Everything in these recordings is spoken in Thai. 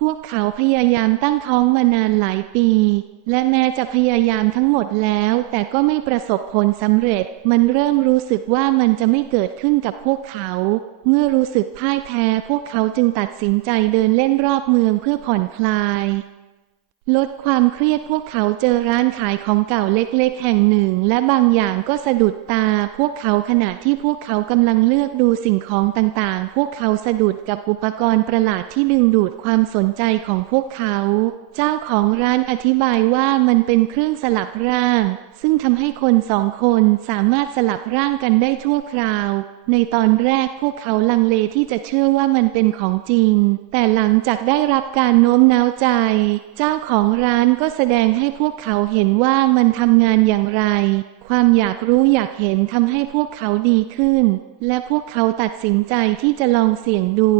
พวกเขาพยายามตั้งท้องมานานหลายปี และแม้จะพยายามทั้งหมดแล้ว แต่ก็ไม่ประสบผลสำเร็จ มันเริ่มรู้สึกว่ามันจะไม่เกิดขึ้นกับพวกเขา เมื่อรู้สึกพ่ายแพ้พวกเขาจึงตัดสินใจเดินเล่นรอบเมืองเพื่อผ่อนคลาย ลดความเครียดพวกเขาเจอร้านขายของเก่าเล็กๆ แห่งหนึ่ง และบางอย่างก็สะดุดตา พวกเขาขณะที่พวกเขากำลังเลือกดูสิ่งของต่างๆ พวกเขาสะดุดกับอุปกรณ์ประหลาดที่ดึงดูดความสนใจของพวกเขาเจ้าของร้านอธิบายว่ามันเป็นเครื่องสลับร่าง ซึ่งทำให้คนสองคนสามารถสลับร่างกันได้ทั่วคราว ในตอนแรกพวกเขาลังเลที่จะเชื่อว่ามันเป็นของจริง แต่หลังจากได้รับการโน้มน้าวใจ เจ้าของร้านก็แสดงให้พวกเขาเห็นว่ามันทำงานอย่างไร ความอยากรู้อยากเห็นทำให้พวกเขาดีขึ้น และพวกเขาตัดสินใจที่จะลองเสี่ยงดู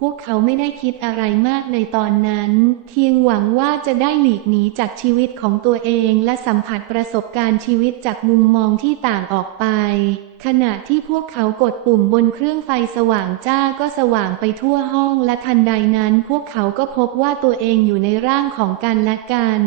พวกเขาไม่ได้คิดอะไรมากในตอนนั้น เพียงหวังว่าจะได้หลีกหนีจากชีวิตของตัวเองและสัมผัสประสบการณ์ชีวิตจากมุมมองที่ต่างออกไป ขณะที่พวกเขากดปุ่มบนเครื่องไฟสว่างจ้าก็สว่างไปทั่วห้องและทันใดนั้น พวกเขาก็พบว่าตัวเองอยู่ในร่างของกันและกัน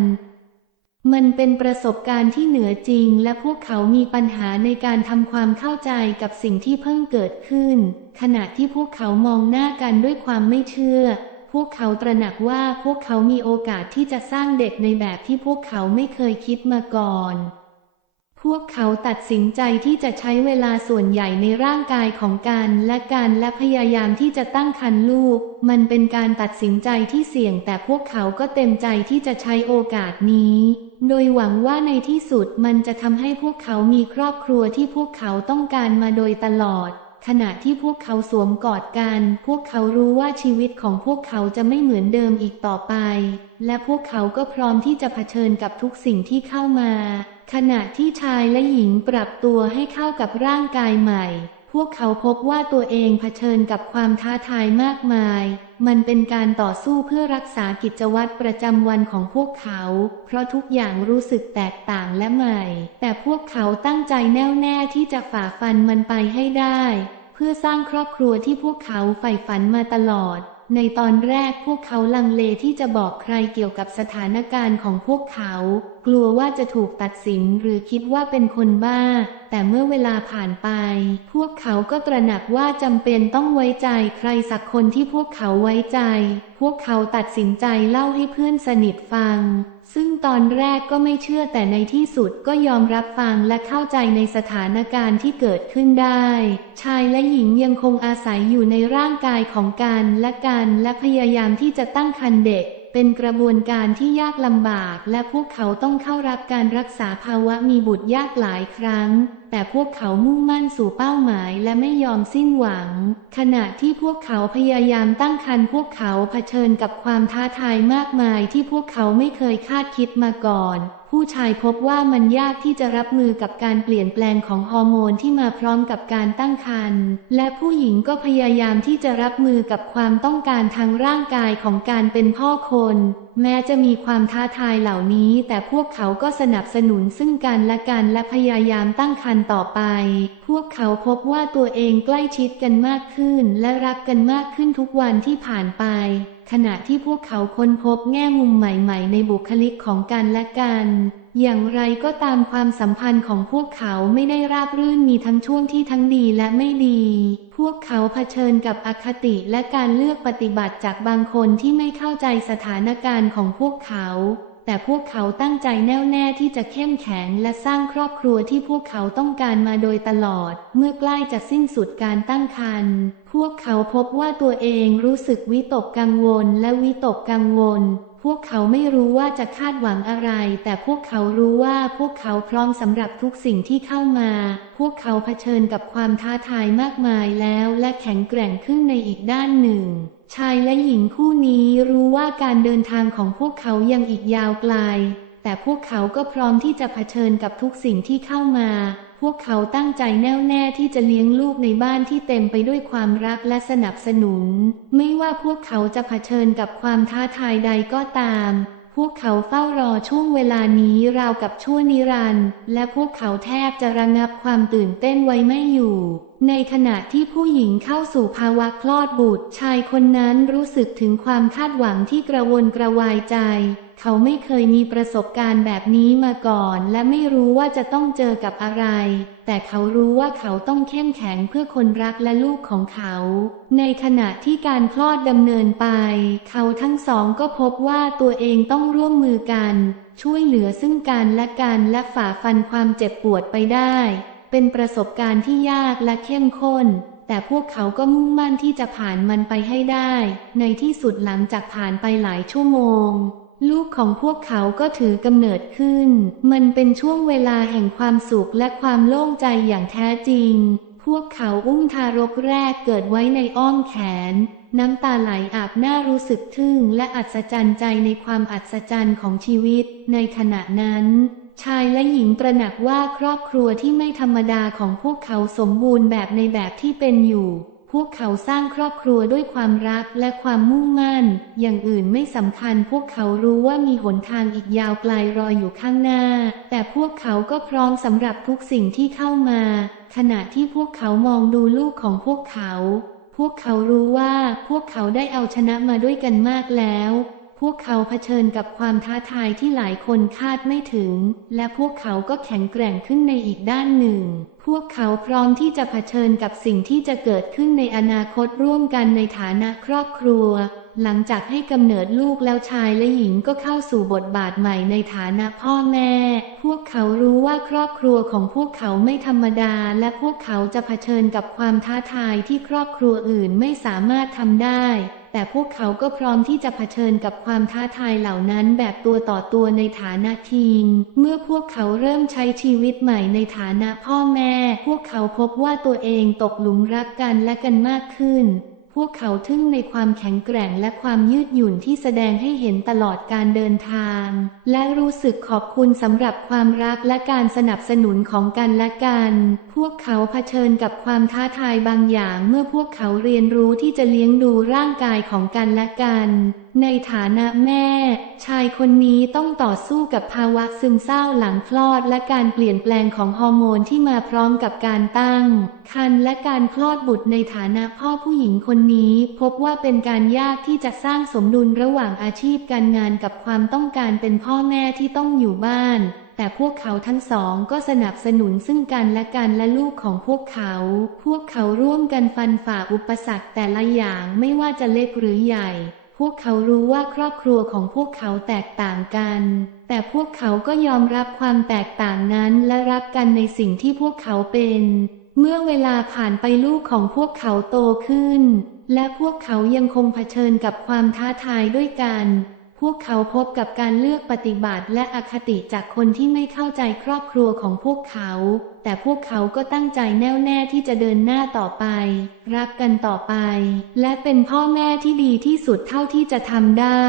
มันเป็นประสบการณ์ที่เหนือจริง และพวกเขามีปัญหาในการทำความเข้าใจกับสิ่งที่เพิ่งเกิดขึ้น ขณะที่พวกเขามองหน้ากันด้วยความไม่เชื่อ พวกเขาตระหนักว่าพวกเขามีโอกาสที่จะสร้างเด็กในแบบที่พวกเขาไม่เคยคิดมาก่อน พวกเขาตัดสินใจที่จะใช้เวลาส่วนใหญ่ในร่างกายของกันและกันและพยายามที่จะตั้งครรภ์ลูก มันเป็นการตัดสินใจที่เสี่ยงแต่พวกเขาก็เต็มใจที่จะใช้โอกาสนี้ โดยหวังว่าในที่สุดมันจะทำให้พวกเขามีครอบครัวที่พวกเขาต้องการมาโดยตลอด ขณะที่พวกเขาสวมกอดกัน พวกเขารู้ว่าชีวิตของพวกเขาจะไม่เหมือนเดิมอีกต่อไป และพวกเขาก็พร้อมที่จะเผชิญกับทุกสิ่งที่เข้ามา ขณะที่ชายและหญิงปรับตัวให้เข้ากับร่างกายใหม่ พวกเขาพบว่าตัวเองเผชิญกับความท้าทายมากมาย มันเป็นการต่อสู้เพื่อรักษากิจวัตรประจำวันของพวกเขา เพราะทุกอย่างรู้สึกแตกต่างและใหม่ แต่พวกเขาตั้งใจแน่วแน่ที่จะฝ่าฟันมันไปให้ได้ เพื่อสร้างครอบครัวที่พวกเขาใฝ่ฝันมาตลอด ในตอนแรกพวกเขาลังเลที่จะบอกใครเกี่ยวกับสถานการณ์ของพวกเขา กลัวว่าจะถูกตัดสินหรือคิดว่าเป็นคนบ้า แต่เมื่อเวลาผ่านไป พวกเขาก็ตระหนักว่าจำเป็นต้องไว้ใจใครสักคนที่พวกเขาไว้ใจ พวกเขาตัดสินใจเล่าให้เพื่อนสนิทฟัง ซึ่งตอนแรกก็ไม่เชื่อแต่ในที่สุดก็ยอมรับฟังและเข้าใจในสถานการณ์ที่เกิดขึ้นได้ ชายและหญิงยังคงอาศัยอยู่ในร่างกายของกันและกันและพยายามที่จะตั้งครรภ์เด็ก เป็นกระบวนการที่ยากลำบาก และพวกเขาต้องเข้ารับการรักษาภาวะมีบุตรยากหลายครั้ง แต่พวกเขามุ่งมั่นสู่เป้าหมายและไม่ยอมสิ้นหวัง ขณะที่พวกเขาพยายามตั้งครรภ์พวกเขาเผชิญกับความท้าทายมากมายที่พวกเขาไม่เคยคาดคิดมาก่อน ผู้ชายพบว่ามันยากที่จะรับมือกับการเปลี่ยนแปลงของฮอร์โมนที่มาพร้อมกับการตั้งครรภ์และผู้หญิงก็พยายามที่จะรับมือกับความต้องการทางร่างกายของการเป็นพ่อคนแม้จะมีความท้าทายเหล่านี้ แต่พวกเขาก็สนับสนุนซึ่งกันและกันและพยายามตั้งคันต่อไป พวกเขาพบว่าตัวเองใกล้ชิดกันมากขึ้น และรักกันมากขึ้นทุกวันที่ผ่านไป ขณะที่พวกเขาค้นพบแง่มุมใหม่ ๆ ในบุคลิกของกันและกัน อย่างไรก็ตามความสัมพันธ์ของพวกเขาไม่ได้ราบรื่นมีทั้งช่วงที่ทั้งดีและไม่ดี พวกเขาเผชิญกับอคติและการเลือกปฏิบัติจากบางคนที่ไม่เข้าใจสถานการณ์ของพวกเขา แต่พวกเขาตั้งใจแน่วแน่ที่จะเข้มแข็งและสร้างครอบครัวที่พวกเขาต้องการมาโดยตลอด เมื่อใกล้จะสิ้นสุดการตั้งครรภ์พวกเขาพบว่าตัวเองรู้สึกวิตกกังวลและวิตกกังวล พวกเขาไม่รู้ว่าจะคาดหวังอะไร แต่พวกเขารู้ว่าพวกเขาพร้อมสำหรับทุกสิ่งที่เข้ามา พวกเขาเผชิญกับความท้าทายมากมายแล้วและแข็งแกร่งขึ้นในอีกด้านหนึ่ง ชายและหญิงคู่นี้รู้ว่าการเดินทางของพวกเขายังอีกยาวไกล แต่พวกเขาก็พร้อมที่จะเผชิญกับทุกสิ่งที่เข้ามา พวกเขาตั้งใจแน่วแน่ที่จะเลี้ยงลูกในบ้านที่เต็มไปด้วยความรักและสนับสนุน ไม่ว่าพวกเขาจะเผชิญกับความท้าทายใดก็ตาม พวกเขาเฝ้ารอช่วงเวลานี้ราวกับชั่วนิรันดร์และพวกเขาแทบจะระงับความตื่นเต้นไว้ไม่อยู่ ในขณะที่ผู้หญิงเข้าสู่ภาวะคลอดบุตร ชายคนนั้นรู้สึกถึงความคาดหวังที่กระวนกระวายใจ เขาไม่เคยมีประสบการณ์แบบนี้มาก่อน และไม่รู้ว่าจะต้องเจอกับอะไร แต่เขารู้ว่าเขาต้องเข้มแข็งเพื่อคนรักและลูกของเขา ในขณะที่การคลอดดำเนินไป เขาทั้งสองก็พบว่าตัวเองต้องร่วมมือกัน ช่วยเหลือซึ่งกันและกันและฝ่าฟันความเจ็บปวดไปได้ เป็นประสบการณ์ที่ยากและเข้มข้นแต่พวกเขาก็มุ่งมั่นที่จะผ่านมันไปให้ได้ ในที่สุดหลังจากผ่านไปหลายชั่วโมง ลูกของพวกเขาก็ถือกำเนิดขึ้น มันเป็นช่วงเวลาแห่งความสุขและความโล่งใจอย่างแท้จริง พวกเขาอุ้มทารกแรกเกิดไว้ในอ้อมแขน น้ำตาไหลอาบหน้ารู้สึกทึ่งและอัศจรรย์ใจในความอัศจรรย์ของชีวิต ในขณะนั้น ชายและหญิงตระหนักว่าครอบครัวที่ไม่ธรรมดาของพวกเขาสมบูรณ์แบบในแบบที่เป็นอยู่ พวกเขาสร้างครอบครัวด้วยความรักและความมุ่งมั่น อย่างอื่นไม่สำคัญ พวกเขารู้ว่ามีหนทางอีกยาวไกลรออยู่ข้างหน้า แต่พวกเขาก็พร้อมสำหรับทุกสิ่งที่เข้ามา ขณะที่พวกเขามองดูลูกของพวกเขา พวกเขารู้ว่าพวกเขาได้เอาชนะมาด้วยกันมากแล้ว พวกเขาเผชิญกับความท้าทายที่หลายคนคาดไม่ถึง และพวกเขาก็แข็งแกร่งขึ้นในอีกด้านหนึ่ง พวกเขาพร้อมที่จะเผชิญกับสิ่งที่จะเกิดขึ้นในอนาคตร่วมกันในฐานะครอบครัว หลังจากให้กำเนิดลูกแล้วชายและหญิงก็เข้าสู่บทบาทใหม่ในฐานะพ่อแม่ พวกเขารู้ว่าครอบครัวของพวกเขาไม่ธรรมดา และพวกเขาจะเผชิญกับความท้าทายที่ครอบครัวอื่นไม่สามารถทำได้ แต่พวกเขาก็พร้อมที่จะเผชิญกับความท้าทายเหล่านั้นแบบตัวต่อตัวในฐานะทีม เมื่อพวกเขาเริ่มใช้ชีวิตใหม่ในฐานะพ่อแม่ พวกเขาพบว่าตัวเองตกหลุมรักกันและกันมากขึ้น พวกเขาทึ่งในความแข็งแกร่งและความยืดหยุ่นที่แสดงให้เห็นตลอดการเดินทาง และรู้สึกขอบคุณสำหรับความรักและการสนับสนุนของกันและกัน พวกเขาเผชิญกับความท้าทายบางอย่างเมื่อพวกเขาเรียนรู้ที่จะเลี้ยงดูร่างกายของกันและกัน ในฐานะแม่ ชายคนนี้ต้องต่อสู้กับภาวะซึมเศร้าหลังคลอดและการเปลี่ยนแปลงของฮอร์โมนที่มาพร้อมกับการตั้ง ครรภ์และการคลอดบุตรในฐานะพ่อผู้หญิงคนนี้ พบว่าเป็นการยากที่จะสร้างสมดุลระหว่างอาชีพการงานกับความต้องการเป็นพ่อแม่ที่ต้องอยู่บ้าน แต่พวกเขาทั้งสองก็สนับสนุนซึ่งกันและกันและลูกของพวกเขา พวกเขาร่วมกันฟันฝ่าอุปสรรคแต่ละอย่างไม่ว่าจะเล็กหรือใหญ่ พวกเขารู้ว่าครอบครัวของพวกเขาแตกต่างกันแต่พวกเขาก็ยอมรับความแตกต่างนั้นและรักกันในสิ่งที่พวกเขาเป็น เมื่อเวลาผ่านไปลูกของพวกเขาโตขึ้น และพวกเขายังคงเผชิญกับความท้าทายด้วยกัน พวกเขาพบกับการเลือกปฏิบัติและอคติจากคนที่ไม่เข้าใจครอบครัวของพวกเขา แต่พวกเขาก็ตั้งใจแน่วแน่ที่จะเดินหน้าต่อไป รักกันต่อไป และเป็นพ่อแม่ที่ดีที่สุดเท่าที่จะทำได้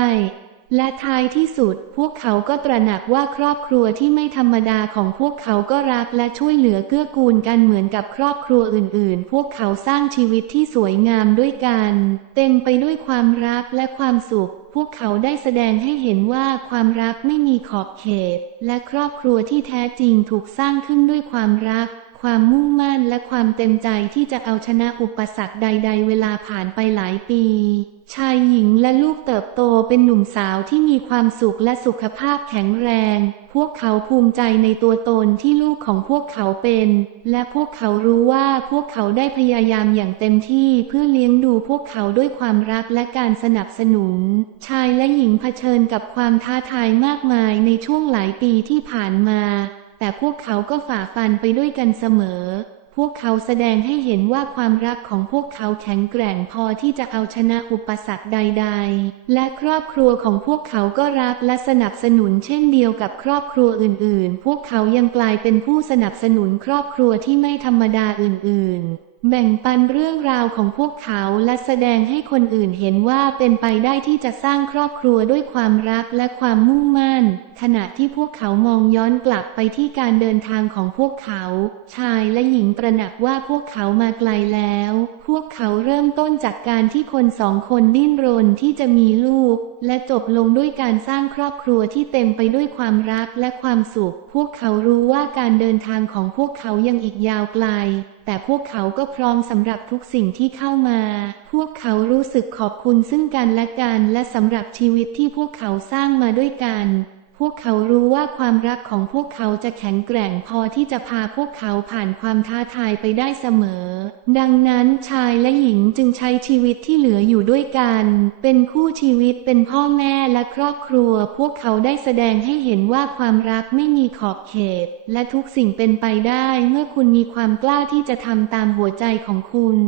และท้ายที่สุดพวกเขาก็ตระหนักว่าครอบครัวที่ไม่ธรรมดาของพวกเขาก็รักและช่วยเหลือเกื้อกูลกันเหมือนกับครอบครัวอื่นๆ พวกเขาสร้างชีวิตที่สวยงามด้วยกัน เต็มไปด้วยความรักและความสุข พวกเขาได้แสดงให้เห็นว่าความรักไม่มีขอบเขต และครอบครัวที่แท้จริงถูกสร้างขึ้นด้วยความรักความมุ่งมั่นและความเต็มใจที่จะเอาชนะอุปสรรคใด ๆ เวลาผ่านไปหลายปี ชายหญิงและลูกเติบโตเป็นหนุ่มสาวที่มีความสุขและสุขภาพแข็งแรง พวกเขาภูมิใจในตัวตนที่ลูกของพวกเขาเป็น และพวกเขารู้ว่าพวกเขาได้พยายามอย่างเต็มที่เพื่อเลี้ยงดูพวกเขาด้วยความรักและการสนับสนุน ชายและหญิงเผชิญกับความท้าทายมากมายในช่วงหลายปีที่ผ่านมา แต่พวกเขาก็ฝ่าฟันไปด้วยกันเสมอ พวกเขาแสดงให้เห็นว่าความรักของพวกเขาแข็งแกร่งพอที่จะเอาชนะอุปสรรคใด ๆ และครอบครัวของพวกเขาก็รักและสนับสนุนเช่นเดียวกับครอบครัวอื่น ๆ พวกเขายังกลายเป็นผู้สนับสนุนครอบครัวที่ไม่ธรรมดาอื่น ๆ แบ่งปันเรื่องราวของพวกเขาและแสดงให้คนอื่นเห็นว่าเป็นไปได้ที่จะสร้างครอบครัวด้วยความรักและความมุ่งมั่น ขณะที่พวกเขามองย้อนกลับไปที่การเดินทางของพวกเขา ชายและหญิงตระหนักว่าพวกเขามาไกลแล้ว พวกเขาเริ่มต้นจากการที่คนสองคนดิ้นรนที่จะมีลูก และจบลงด้วยการสร้างครอบครัวที่เต็มไปด้วยความรักและความสุข พวกเขารู้ว่าการเดินทางของพวกเขายังอีกยาวไกล แต่พวกเขาก็พร้อมสำหรับทุกสิ่งที่เข้ามา พวกเขารู้สึกขอบคุณซึ่งกันและกันและสำหรับชีวิตที่พวกเขาสร้างมาด้วยกัน พวกเขารู้ว่าความรักของพวกเขาจะแข็งแกร่งพอที่จะพาพวกเขาผ่านความท้าทายไปได้เสมอ ดังนั้นชายและหญิงจึงใช้ชีวิตที่เหลืออยู่ด้วยกัน เป็นคู่ชีวิตเป็นพ่อแม่และครอบครัว พวกเขาได้แสดงให้เห็นว่าความรักไม่มีขอบเขต และทุกสิ่งเป็นไปได้เมื่อคุณมีความกล้าที่จะทำตามหัวใจของคุณ